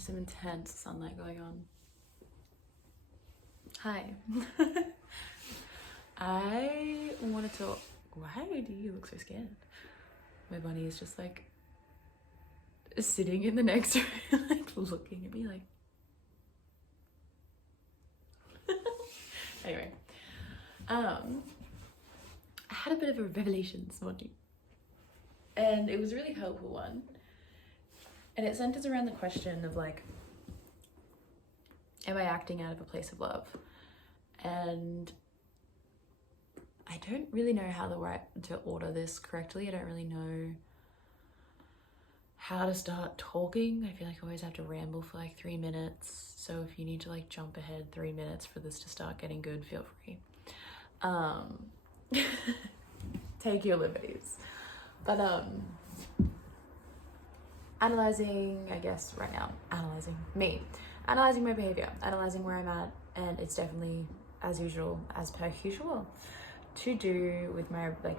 There's some intense sunlight going on. Hi. I want to talk. Why do you look so scared? My bunny is just like sitting in the next room, like looking at me like. Anyway, I had a bit of a revelation this morning, and it was a really helpful one. And it centers around the question of like, am I acting out of a place of love? And I don't really know how to order this correctly. I don't really know how to start talking. I feel like I always have to ramble for like 3 minutes. So if you need to like jump ahead 3 minutes for this to start getting good, feel free. Take your liberties. But analyzing, I guess right now, analyzing my behavior, analyzing where I'm at, and it's definitely as per usual, to do with my like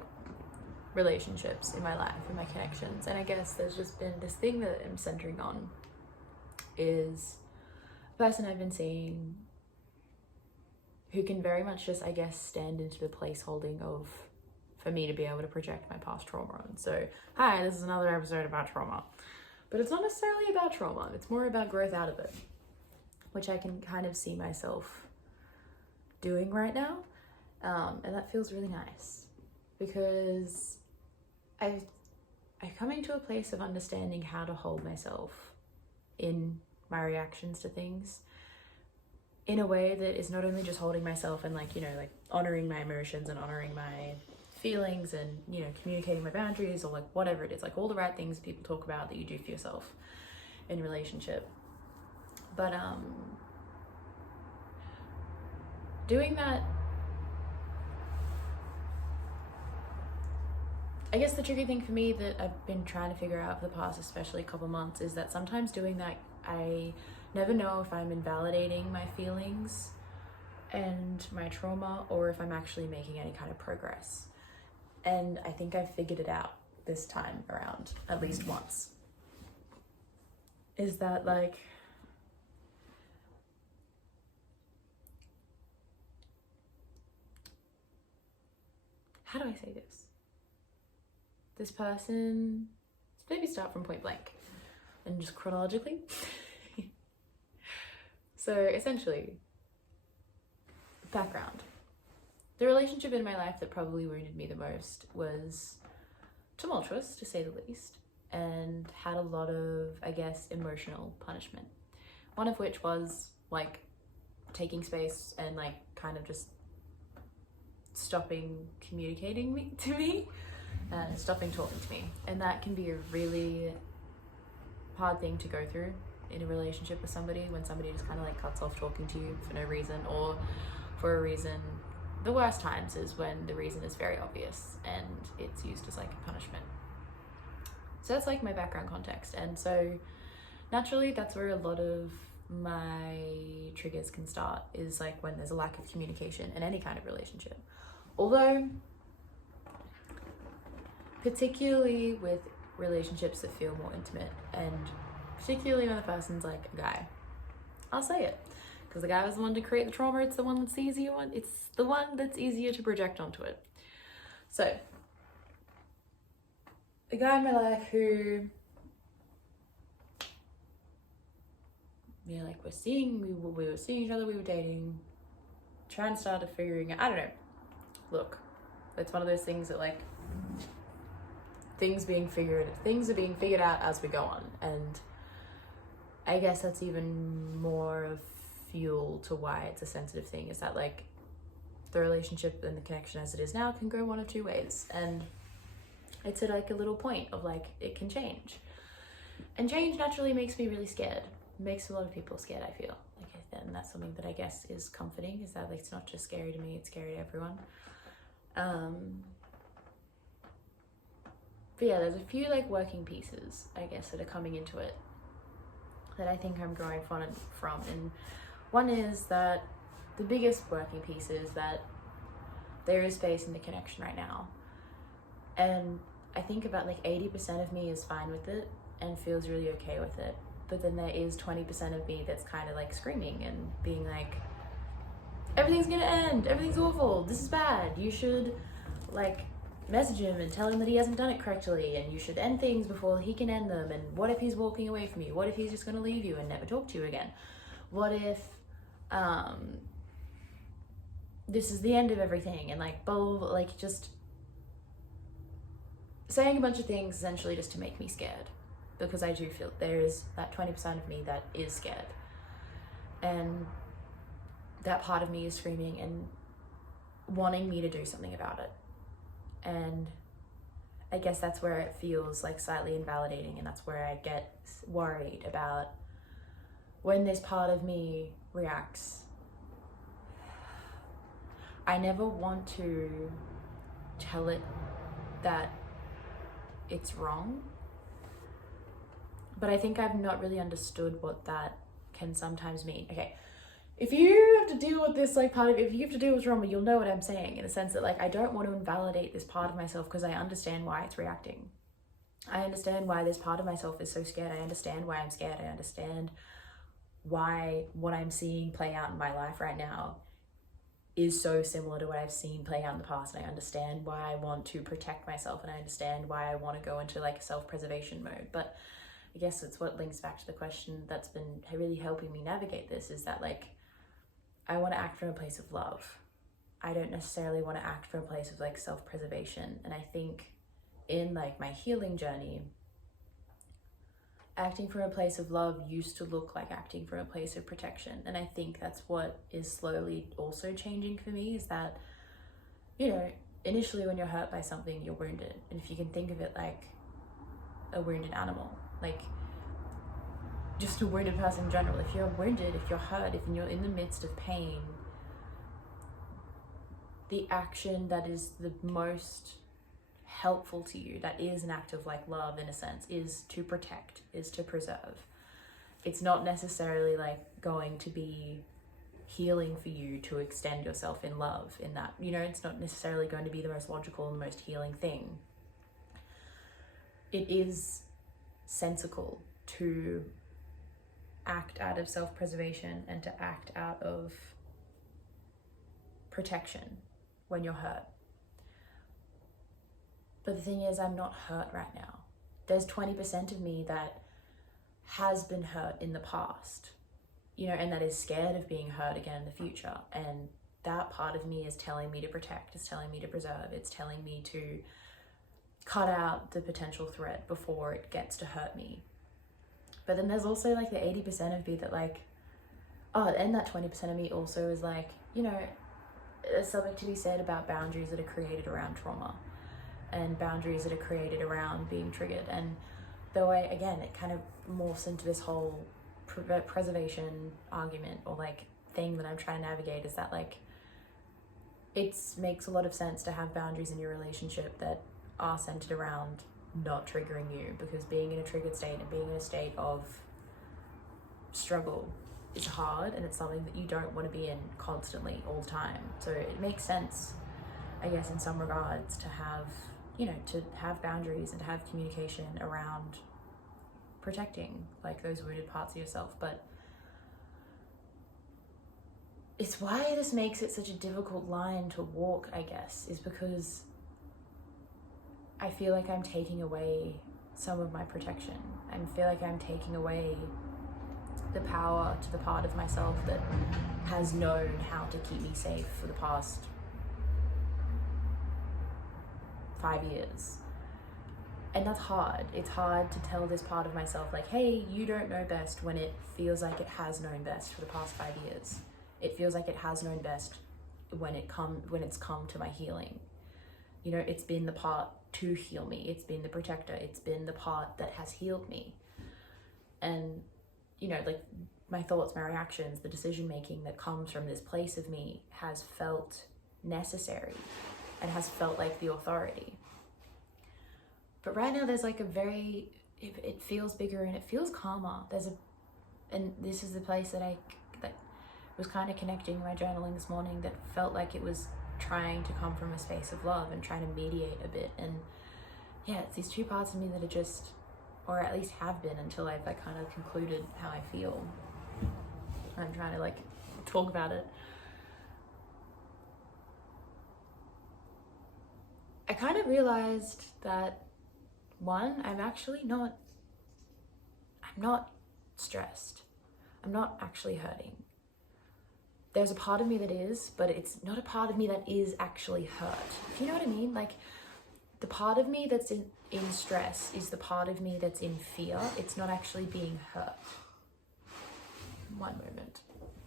relationships in my life and my connections. And I guess there's just been this thing that I'm centering on is a person I've been seeing who can very much just, I guess, stand into the place holding of, for me to be able to project my past trauma on. So, hi, this is another episode about trauma. But it's not necessarily about trauma. It's more about growth out of it, which I can kind of see myself doing right now. And that feels really nice because I'm coming to a place of understanding how to hold myself in my reactions to things in a way that is not only just holding myself and like, you know, like honoring my emotions and honoring my feelings and, you know, communicating my boundaries or like whatever it is, like all the right things people talk about that you do for yourself in relationship. But doing that, I guess the tricky thing for me that I've been trying to figure out for the past, especially couple months, is that sometimes doing that, I never know if I'm invalidating my feelings and my trauma or if I'm actually making any kind of progress. And I think I've figured it out this time around, at least once. Is that like, how do I say this? This person, let's maybe start from point blank and just chronologically. So essentially, background. The relationship in my life that probably wounded me the most was tumultuous, to say the least, and had a lot of, I guess, emotional punishment. One of which was like taking space and like kind of just stopping communicating to me and stopping talking to me. And that can be a really hard thing to go through in a relationship with somebody, when somebody just kind of like cuts off talking to you for no reason or for a reason. The worst times is when the reason is very obvious and it's used as like a punishment. So that's like my background context. And so naturally that's where a lot of my triggers can start, is like when there's a lack of communication in any kind of relationship. Although particularly with relationships that feel more intimate, and particularly when the person's like a guy, I'll say it. Because the guy was the one to create the trauma, it's the one that's easier one. It's the one that's easier to project onto it. So, a guy in my life who, yeah, like we were seeing each other, we were dating, trying to start figuring out, I don't know. Look, it's one of those things that like, things are being figured out as we go on. And I guess that's even more of fuel to why it's a sensitive thing, is that like the relationship and the connection as it is now can go one of two ways, and it's at like a little point of like it can change, and change naturally makes me really scared. It makes a lot of people scared, I feel like, and that's something that I guess is comforting, is that like it's not just scary to me, it's scary to everyone. But yeah, there's a few like working pieces, I guess, that are coming into it that I think I'm growing from. And one is that the biggest working piece is that there is space in the connection right now. And I think about like 80% of me is fine with it and feels really okay with it. But then there is 20% of me that's kind of like screaming and being like, everything's gonna end, everything's awful, this is bad, you should like message him and tell him that he hasn't done it correctly, and you should end things before he can end them, and what if he's walking away from you, what if he's just gonna leave you and never talk to you again, what if this is the end of everything, and like blah, blah, blah, like just saying a bunch of things essentially just to make me scared, because I do feel there is that 20% of me that is scared, and that part of me is screaming and wanting me to do something about it. And I guess that's where it feels like slightly invalidating, and that's where I get worried about when this part of me reacts. I never want to tell it that it's wrong, but I think I've not really understood what that can sometimes mean. Okay, if you have to deal with this like part of, if you have to deal with trauma, you'll know what I'm saying, in the sense that like I don't want to invalidate this part of myself, because I understand why it's reacting. I understand why this part of myself is so scared. I understand why I'm scared. I understand why what I'm seeing play out in my life right now is so similar to what I've seen play out in the past. And I understand why I want to protect myself, and I understand why I want to go into like a self-preservation mode. But I guess it's what links back to the question that's been really helping me navigate this, is that like I want to act from a place of love. I don't necessarily want to act from a place of like self-preservation. And I think in like my healing journey, acting from a place of love used to look like acting from a place of protection. And I think that's what is slowly also changing for me, is that, you know, initially when you're hurt by something, you're wounded. And if you can think of it like a wounded animal, like just a wounded person in general, if you're wounded, if you're hurt, if you're in the midst of pain, the action that is the most helpful to you, that is an act of like love in a sense, is to protect, is to preserve. It's not necessarily like going to be healing for you to extend yourself in love in that, you know, it's not necessarily going to be the most logical and the most healing thing. It is sensical to act out of self-preservation and to act out of protection when you're hurt. But the thing is, I'm not hurt right now. There's 20% of me that has been hurt in the past, you know, and that is scared of being hurt again in the future. And that part of me is telling me to protect, it's telling me to preserve, it's telling me to cut out the potential threat before it gets to hurt me. But then there's also like the 80% of me that like, oh, and that 20% of me also is like, you know, there's something to be said about boundaries that are created around trauma and boundaries that are created around being triggered. And though again, it kind of morphs into this whole preservation argument or like thing that I'm trying to navigate, is that like, it makes a lot of sense to have boundaries in your relationship that are centered around not triggering you, because being in a triggered state and being in a state of struggle is hard, and it's something that you don't want to be in constantly all the time. So it makes sense, I guess, in some regards to have, you know, to have boundaries and to have communication around protecting like those wounded parts of yourself. But it's why this makes it such a difficult line to walk, I guess, is because I feel like I'm taking away some of my protection. I feel like I'm taking away the power to the part of myself that has known how to keep me safe for the past 5 years. And that's hard. It's hard to tell this part of myself like, hey, you don't know best, when it feels like it has known best for the past 5 years. It feels like it has known best when it's come to my healing. You know, it's been the part to heal me. It's been the protector. It's been the part that has healed me. And, you know, like my thoughts, my reactions, the decision making that comes from this place of me has felt necessary and has felt like the authority. But right now there's like it feels bigger and it feels calmer. And this is the place that was kind of connecting my journaling this morning, that felt like it was trying to come from a space of love and trying to mediate a bit. And yeah, it's these two parts of me that are just or at least have been until I've like kind of concluded how I feel. I'm trying to like talk about it. I kind of realized that one, I'm not stressed. I'm not actually hurting. There's a part of me that is, but it's not a part of me that is actually hurt. If you know what I mean? Like, the part of me that's in stress is the part of me that's in fear. It's not actually being hurt. One moment.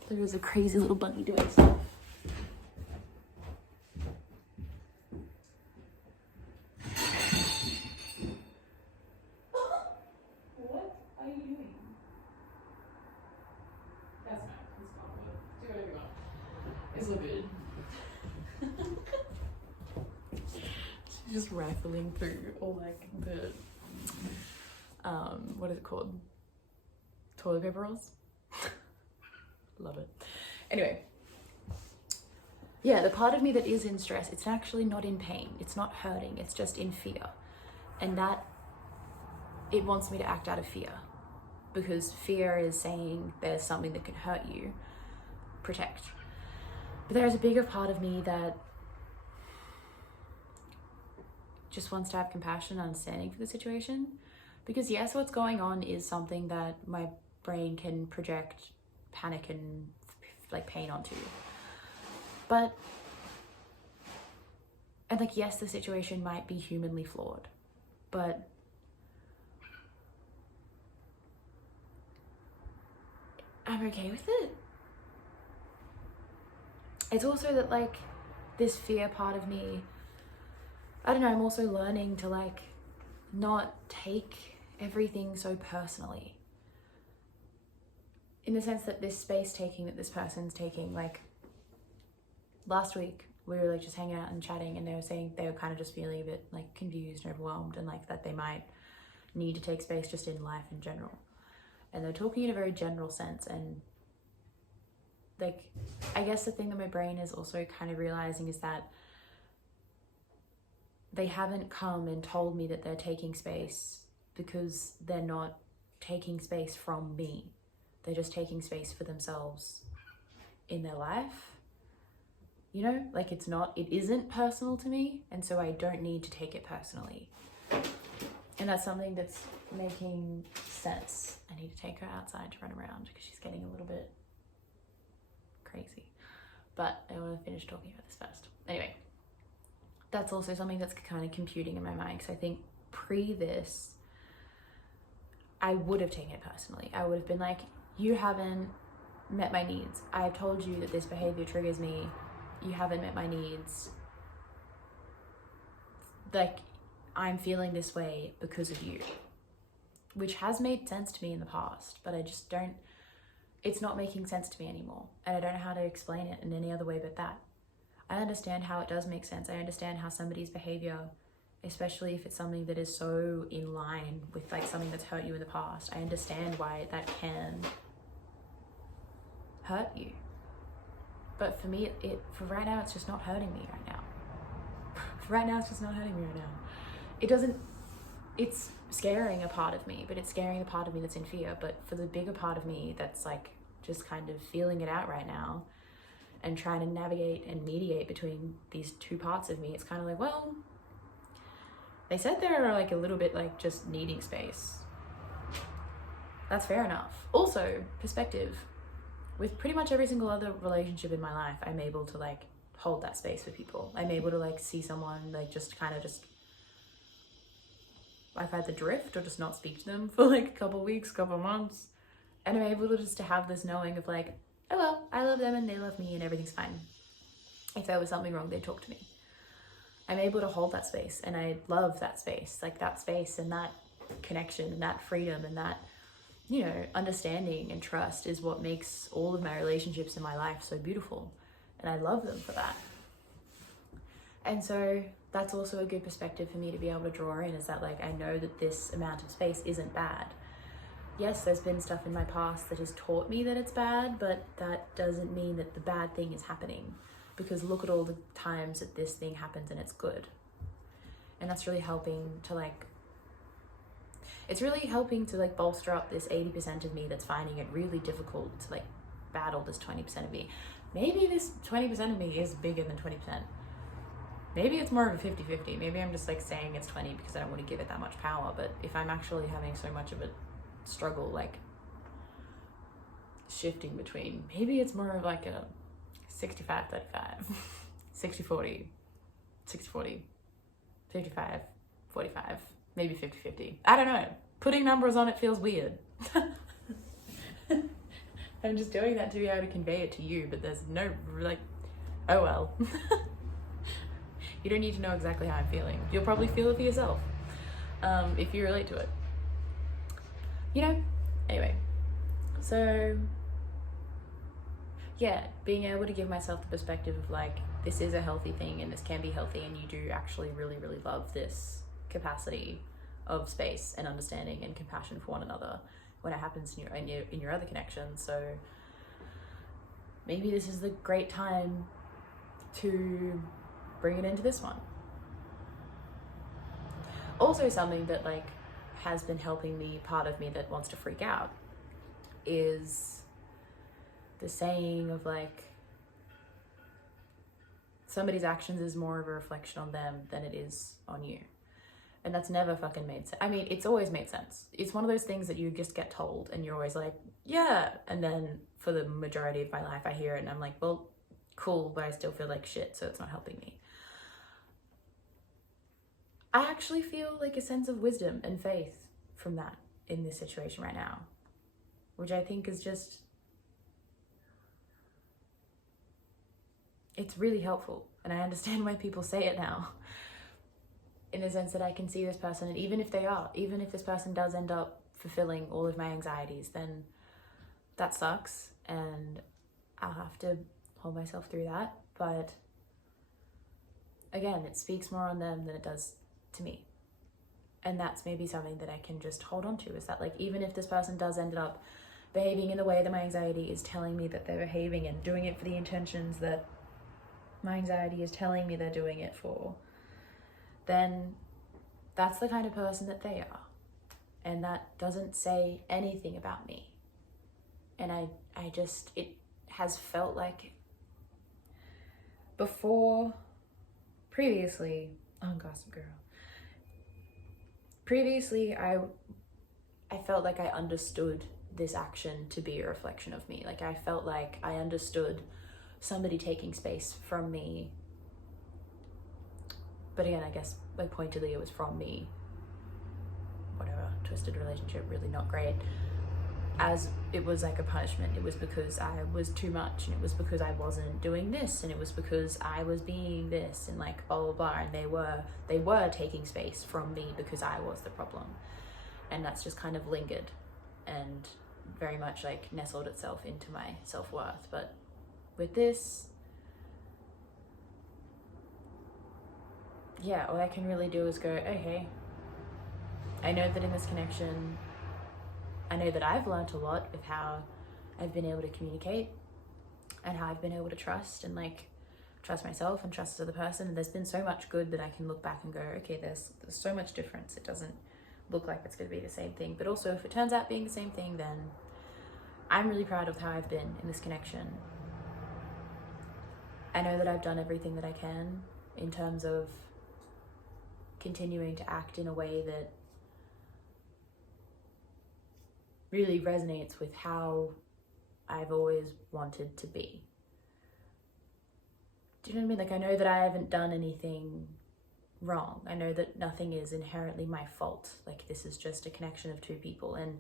There is a crazy little bunny doing stuff. What are you doing? That's fine. It's not good. Do whatever you want. It's all good. She's just rifling through all like the what is it called? Toilet paper rolls. Love it. Anyway, yeah, the part of me that is in stress, it's actually not in pain. It's not hurting. It's just in fear, and that it wants me to act out of fear, because fear is saying there's something that could hurt you. Protect. But there's a bigger part of me that just wants to have compassion and understanding for the situation. Because yes, what's going on is something that my brain can project panic and like pain onto. But, and like, yes, the situation might be humanly flawed, but I'm okay with it. It's also that like this fear part of me, I don't know, I'm also learning to like not take everything so personally. In the sense that this space taking that this person's taking, like last week we were like just hanging out and chatting, and they were saying they were kind of just feeling a bit like confused and overwhelmed, and like that they might need to take space just in life in general. And they're talking in a very general sense, and like I guess the thing that my brain is also kind of realizing is that they haven't come and told me that they're taking space because they're not taking space from me. They're just taking space for themselves in their life. You know, like it isn't personal to me, and so I don't need to take it personally. And that's something that's making sense. I need to take her outside to run around because she's getting a little bit crazy. But I want to finish talking about this first. Anyway, that's also something that's kind of computing in my mind, because I think pre this, I would have taken it personally. I would have been like, you haven't met my needs. I've told you that this behavior triggers me. You haven't met my needs. Like, I'm feeling this way because of you. Which has made sense to me in the past, but I just don't, it's not making sense to me anymore. And I don't know how to explain it in any other way but that. I understand how it does make sense. I understand how somebody's behavior, especially if it's something that is so in line with like something that's hurt you in the past, I understand why that can hurt you. But for me, for right now, it's just not hurting me right now. Right now, it's just not hurting me right now. It's scaring a part of me, but it's scaring the part of me that's in fear. But for the bigger part of me that's like just kind of feeling it out right now and trying to navigate and mediate between these two parts of me, it's kind of like, well, they said they're like a little bit like just needing space. That's fair enough. Also, perspective. With pretty much every single other relationship in my life, I'm able to like hold that space for people. I'm able to like see someone like just kind of just, I've had the drift or just not speak to them for like a couple of weeks, couple of months. And I'm able to just to have this knowing of like, oh well, I love them and they love me and everything's fine. If there was something wrong, they'd talk to me. I'm able to hold that space, and I love that space. Like that space and that connection and that freedom and that, you know, understanding and trust is what makes all of my relationships in my life so beautiful. And I love them for that. And so that's also a good perspective for me to be able to draw in, is that like, I know that this amount of space isn't bad. Yes, there's been stuff in my past that has taught me that it's bad, but that doesn't mean that the bad thing is happening, because look at all the times that this thing happens and it's good. And that's really helping to like It's really helping to like bolster up this 80% of me that's finding it really difficult to like battle this 20% of me. Maybe this 20% of me is bigger than 20%. Maybe it's more of a 50-50. Maybe I'm just like saying it's 20 because I don't want to give it that much power. But if I'm actually having so much of a struggle, like shifting between, maybe it's more of like a 65-35, 60-40, 60-40, 55-45, maybe 50-50. I don't know. Putting numbers on it feels weird. I'm just doing that to be able to convey it to you, but there's no, like, oh well. You don't need to know exactly how I'm feeling. You'll probably feel it for yourself, if you relate to it. You know? Anyway, so yeah, being able to give myself the perspective of like, this is a healthy thing and this can be healthy, and you do actually really, really love this capacity of space and understanding and compassion for one another when it happens in your other connections. So maybe this is the great time to bring it into this one. Also, something that like has been helping me, part of me that wants to freak out, is the saying of like, somebody's actions is more of a reflection on them than it is on you. And that's never fucking made sense. I mean, it's always made sense. It's one of those things that you just get told and you're always like, yeah. And then for the majority of my life, I hear it and I'm like, well, cool, but I still feel like shit, so it's not helping me. I actually feel like a sense of wisdom and faith from that in this situation right now, which I think is just, it's really helpful. And I understand why people say it now, in the sense that I can see this person, and even if this person does end up fulfilling all of my anxieties, then that sucks and I'll have to hold myself through that. But again, it speaks more on them than it does to me. And that's maybe something that I can just hold on to, is that like, even if this person does end up behaving in the way that my anxiety is telling me that they're behaving, and doing it for the intentions that my anxiety is telling me they're doing it for, then that's the kind of person that they are. And that doesn't say anything about me. And I just, it has felt like previously, oh, Gossip Girl. Previously, I felt like I understood this action to be a reflection of me. Like I felt like I understood somebody taking space from me. But again, I guess like pointedly it was from me. Whatever, twisted relationship, really not great. As it was like a punishment. It was because I was too much, and it was because I wasn't doing this, and it was because I was being this, and like blah blah blah. And they were taking space from me because I was the problem. And that's just kind of lingered and very much like nestled itself into my self-worth. But with this, yeah, all I can really do is go, okay, I know that in this connection, I know that I've learned a lot of how I've been able to communicate and how I've been able to trust, and like trust myself and trust this other person. And there's been so much good that I can look back and go, okay, there's so much difference. It doesn't look like it's going to be the same thing. But also, if it turns out being the same thing, then I'm really proud of how I've been in this connection. I know that I've done everything that I can in terms of continuing to act in a way that really resonates with how I've always wanted to be. Do you know what I mean? Like, I know that I haven't done anything wrong. I know that nothing is inherently my fault. Like, this is just a connection of two people. And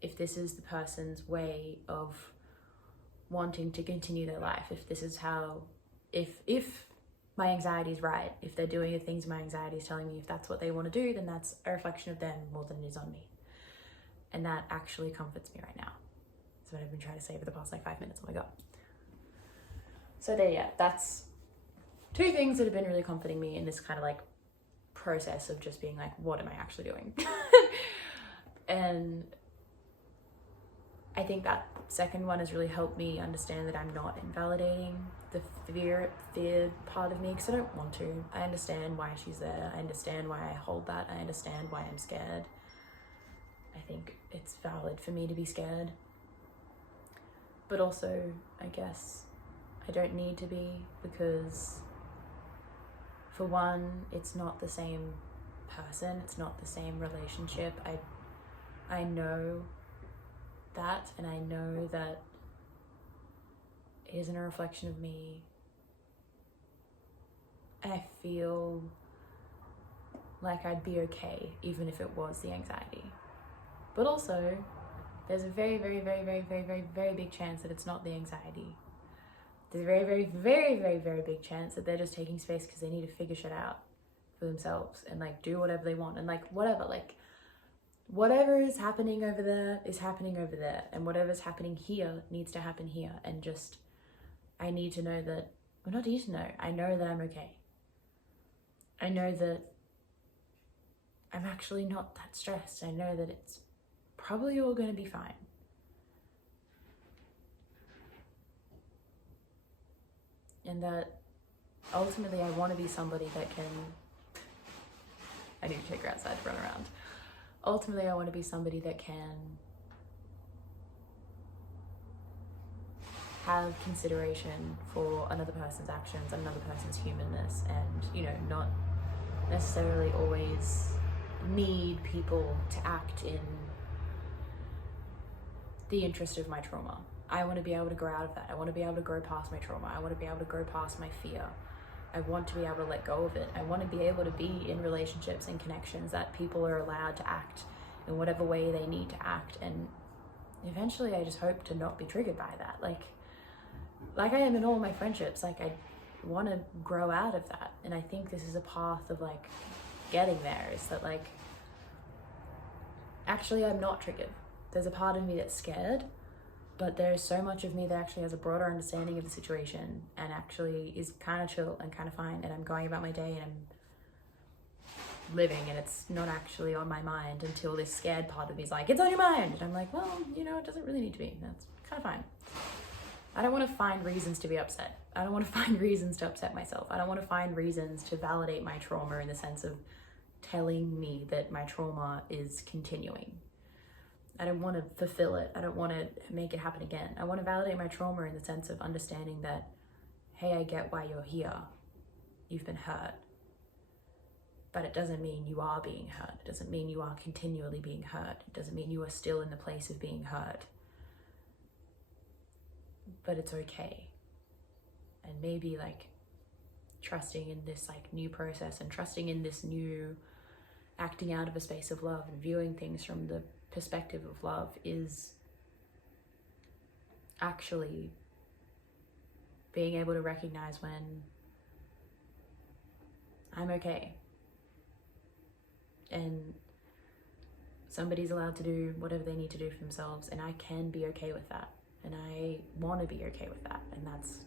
if this is the person's way of wanting to continue their life, if this is how, if my anxiety is right, if they're doing the things my anxiety is telling me, if that's what they want to do, then that's a reflection of them more than it is on me. And that actually comforts me right now. That's what I've been trying to say for the past like 5 minutes. Oh my God. So there, yeah, that's two things that have been really comforting me in this kind of like process of just being like, what am I actually doing? And I think that second one has really helped me understand that I'm not invalidating the fear part of me, because I don't want to. I understand why she's there. I understand why I hold that. I understand why I'm scared. I think it's valid for me to be scared. But also, I guess, I don't need to be, because for one, it's not the same person, it's not the same relationship. I know that, and I know that it isn't a reflection of me. And I feel like I'd be okay even if it was the anxiety. But also, there's a very, very, very, very, very, very, very big chance that it's not the anxiety. There's a very, very, very, very, very big chance that they're just taking space because they need to figure shit out for themselves and like do whatever they want, and like whatever is happening over there is happening over there, and whatever's happening here needs to happen here. And just, I need to know that, well, not need to know, I know that I'm okay. I know that I'm actually not that stressed. I know that it's probably all going to be fine. And that ultimately I want to be somebody that can, I need to take her outside to run around. Ultimately I want to be somebody that can have consideration for another person's actions and another person's humanness, and, you know, not necessarily always need people to act in the interest of my trauma. I want to be able to grow out of that. I want to be able to grow past my trauma. I want to be able to grow past my fear. I want to be able to let go of it. I want to be able to be in relationships and connections that people are allowed to act in whatever way they need to act. And eventually I just hope to not be triggered by that. Like I am in all my friendships, like I want to grow out of that. And I think this is a path of like getting there, is that like, actually I'm not triggered. There's a part of me that's scared, but there's so much of me that actually has a broader understanding of the situation and actually is kind of chill and kind of fine, and I'm going about my day and I'm living, and it's not actually on my mind until this scared part of me is like, it's on your mind. And I'm like, well, you know, it doesn't really need to be. That's kind of fine. I don't want to find reasons to be upset. I don't want to find reasons to upset myself. I don't want to find reasons to validate my trauma in the sense of telling me that my trauma is continuing. I don't want to fulfill it. I don't want to make it happen again. I want to validate my trauma in the sense of understanding that, hey, I get why you're here. You've been hurt. But it doesn't mean you are being hurt. It doesn't mean you are continually being hurt. It doesn't mean you are still in the place of being hurt. But it's okay. And maybe like trusting in this like new process and trusting in this new acting out of a space of love and viewing things from the perspective of love is actually being able to recognize when I'm okay and somebody's allowed to do whatever they need to do for themselves, and I can be okay with that, and I want to be okay with that, and that's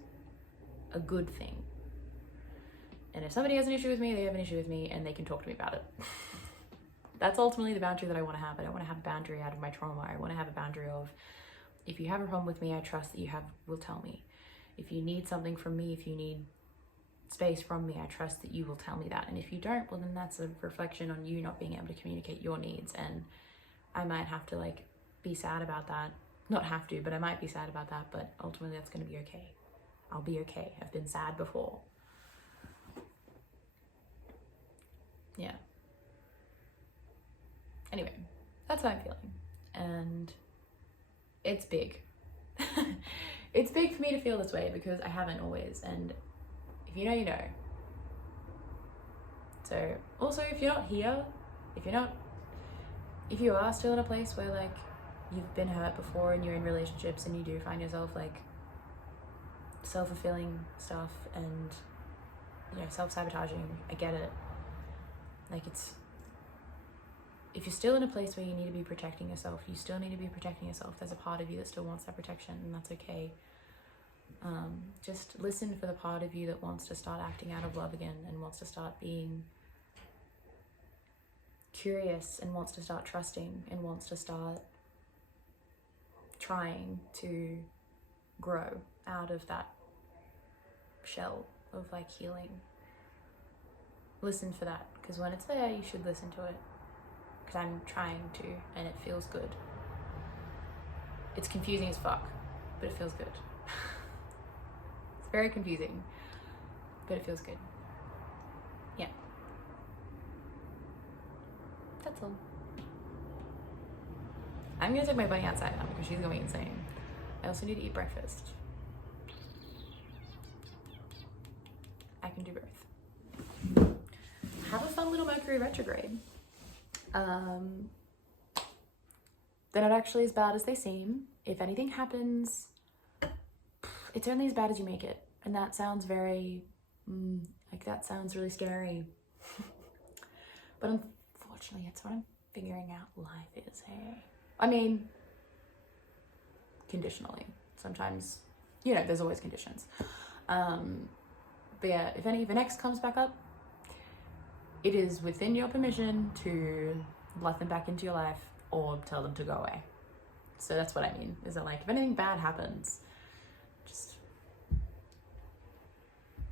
a good thing. And if somebody has an issue with me, they have an issue with me, and they can talk to me about it. That's ultimately the boundary that I want to have. I don't want to have a boundary out of my trauma. I want to have a boundary of, if you have a problem with me, I trust that you will tell me. If you need something from me, if you need space from me, I trust that you will tell me that. And if you don't, well, then that's a reflection on you not being able to communicate your needs. And I might have to like be sad about that. Not have to, but I might be sad about that. But ultimately that's going to be okay. I'll be okay. I've been sad before. Yeah. Anyway, that's how I'm feeling, and it's big. It's big for me to feel this way because I haven't always, and if you know, you know. So also, if you're not here, if you are still in a place where like you've been hurt before and you're in relationships and you do find yourself like self-fulfilling stuff and, you know, self-sabotaging, I get it. Like, if you're still in a place where you need to be protecting yourself, you still need to be protecting yourself. There's a part of you that still wants that protection, and that's okay. Just listen for the part of you that wants to start acting out of love again and wants to start being curious and wants to start trusting and wants to start trying to grow out of that shell of like healing. Listen for that, because when it's there, you should listen to it. because I'm trying to, and it feels good. It's confusing as fuck, but it feels good. It's very confusing, but it feels good. Yeah. That's all. I'm gonna take my bunny outside now because she's going insane. I also need to eat breakfast. I can do both. Have a fun little Mercury retrograde. They're not actually as bad as they seem. If anything happens, it's only as bad as you make it. And that sounds very, that sounds really scary. But unfortunately, it's what I'm figuring out life is, hey? I mean, conditionally. Sometimes, there's always conditions. But yeah, if an ex comes back up, it is within your permission to let them back into your life or tell them to go away. So that's what I mean, is that like, if anything bad happens, just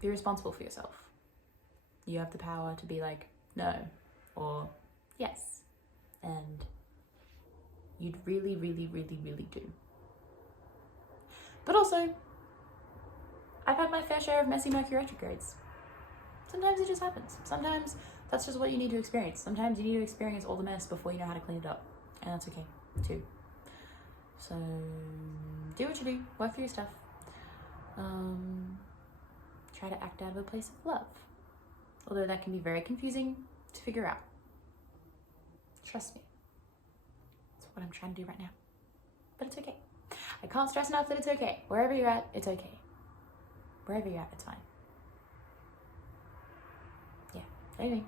be responsible for yourself. You have the power to be like, no, or yes. And you'd really, really, really, really do. But also, I've had my fair share of messy Mercury retrogrades. Sometimes it just happens. Sometimes that's just what you need to experience. Sometimes you need to experience all the mess before you know how to clean it up. And that's okay, too. So, do what you do. Work through your stuff. Try to act out of a place of love. Although that can be very confusing to figure out. Trust me. That's what I'm trying to do right now. But it's okay. I can't stress enough that it's okay. Wherever you're at, it's okay. Wherever you're at, it's fine. Yeah. Anyway,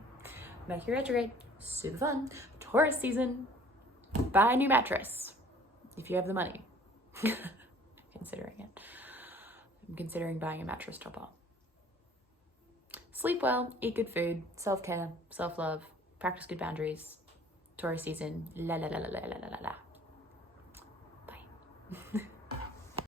Mercury retrograde, super fun. Taurus season. Buy a new mattress if you have the money. Considering it. I'm considering buying a mattress topper. Sleep well, eat good food, self-care, self-love, practice good boundaries. Taurus season. La la la la la la la la. Bye.